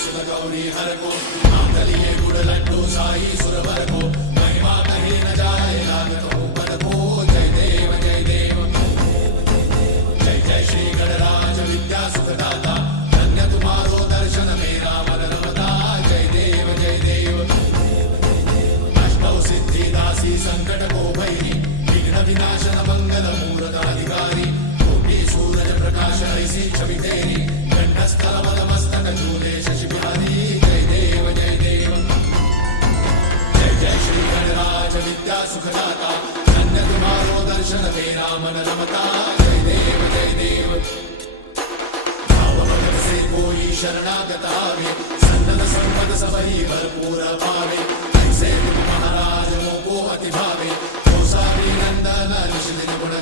सुध गौरी हर को मांगलिये गुड़ लड्डू साई सुरवर को महिमा कहीं न जाए लागत हो पर को जय देव जय देव जय जय श्री गणराज विद्या सुखदाता धन्य तुम्हारो दर्शन मेरा मन रमता जय देव जय देव अष्टौ सिद्धि दासी संकट को भैरी विघ्न विनाशन मंगल मूर्त अधिकारी कोटि सूरज प्रकाश ऐसी छवि तेरी कंठस्थल मस्तक झूले शशि बिहारी जय देव जय देव जय जय श्री गणराज विद्या सुखदाता धन्य तुम्हारो दर्शन मेरा मन रमता जय देव जय देव भाव भगत से कोई शरणागत आवे सन्नत संपद सबही भरपूर पावे